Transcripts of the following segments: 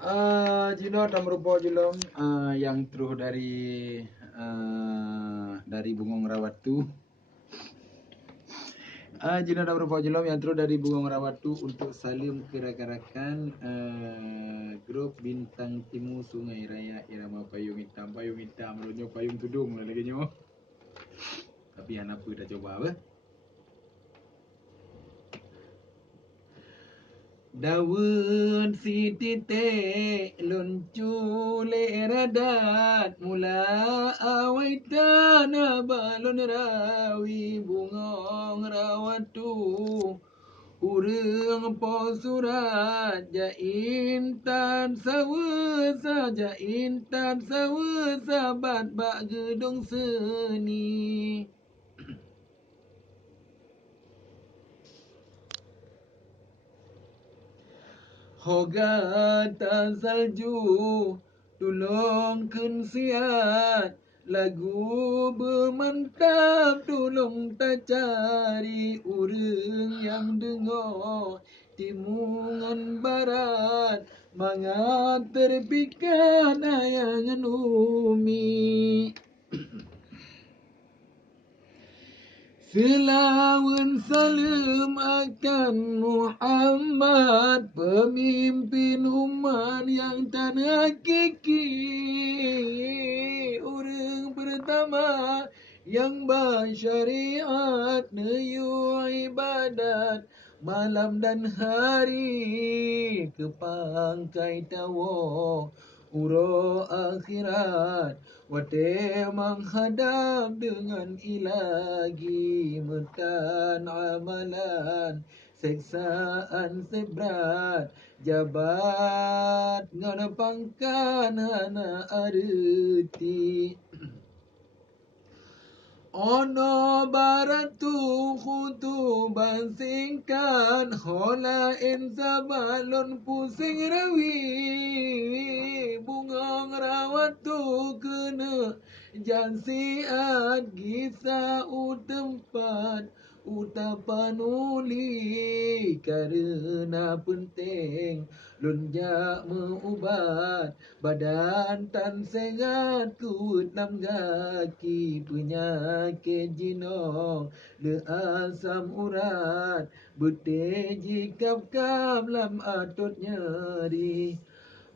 Jino dan merupakan julung yang terus dari Bungong Rawatu. Jino dan merupakan julung yang terus dari Bungong Rawatu untuk salim ke rakan-rakan grup Bintang Timu Sungai Raya Irama Payung Hitam. Payung Hitam, menurutnya Payung Tudung lah lagi nyo. Tapi anak apa dah coba apa? Daun si titik luncule radat mula awai tanah balon rawi bungong rawatu urang po surat jaintan sawesa jaintan sawesa bat bak gedung seni. Hoga tak salju tulung kun siat lagu bermantap tulung tak cari urang yang dengar timungan barat mangat terpikat ayangan umi. Selawun salam akan Muhammad, pemimpin umat yang tak hakiki. Orang pertama yang bersyariat nayu ibadat malam dan hari ke pangkai tawa uro akhirat wate menghadap dengan ilahi metan amalan seksaan seberat jabat ngana pangkan hana arti. Ono baratu khutuban singkat hola insa balon pusing rawi bungong rawatu kena jansiat gisa utempat utapanuli karena penting lunjak meubat badan tan sehat kuat nam gaki penyakit jinong le asam urat bete jikap kam lam atot nyeri.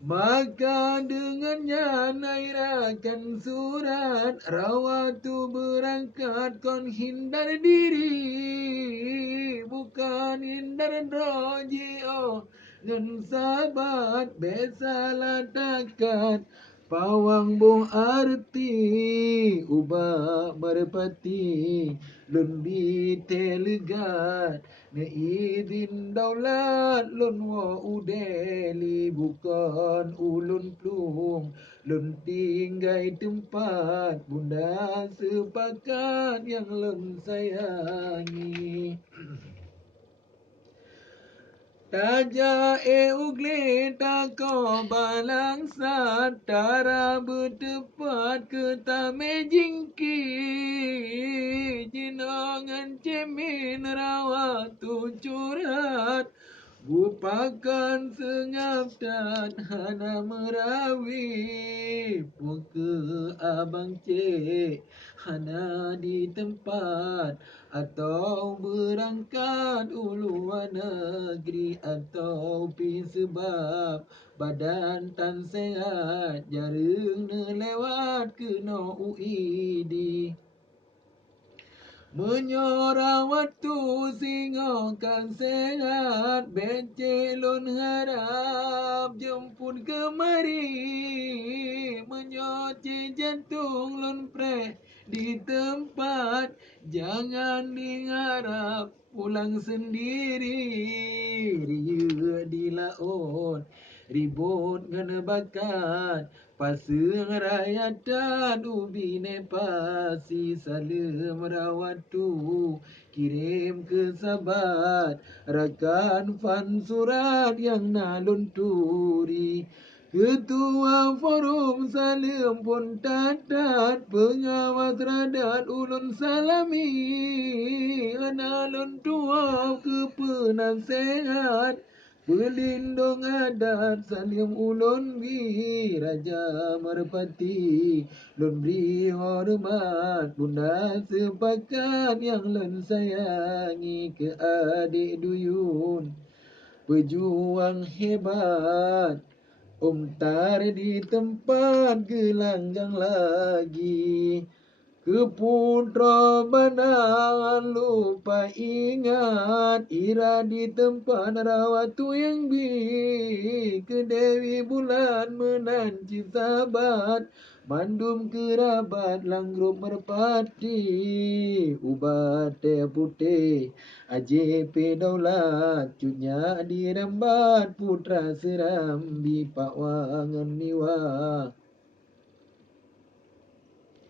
Maka dengannya nairakan surat rawatu berangkat kon hindar diri bukan hindar rojio ngan sahabat besalah takat pawang bung arti ubah merpati lumbi telegat ne izin daulat lun wa udeli bukan ulun plung lun tinggai tempat bunda sepakat yang lun sayangi. Taja ugle tako balang satara bertepat ke tame jingki jinongan cemin rawat tu curhat bupakan sengap dan hana merawi puke abang cik hana di tempat atau berangkat uluan negeri atau pi sebab badan tan sehat jarang lewat ke no uidi. Menyorawat tu singokan sehat becelon harap jemput kemari menyoce jantung lon pre di tempat jangan diharap pulang sendiri riu di laut ribut ngana bakat pasang rakyat dan ubine pasi salam rawatu kirim ke sahabat rakan fan surat yang nalun turi. Ketua forum salim pun tatat pengawas radat ulun salami analun tua kepenan sehat Pelindung adat Salim ulun bi Raja Merpati. Lun beri hormat bunda sepakat yang lun sayangi ke adik duyun. Pejuang hebat Tar di tempat gelanggang lagi. Keputra banangan lupa ingat Ira di tempat rawat tu yang bi Ke Dewi Bulan menanci sahabat Mandum kerabat langgrum merpati Ubat teh putih AJP daulat Cunya dirambat putra serambi Pak Wangan niwa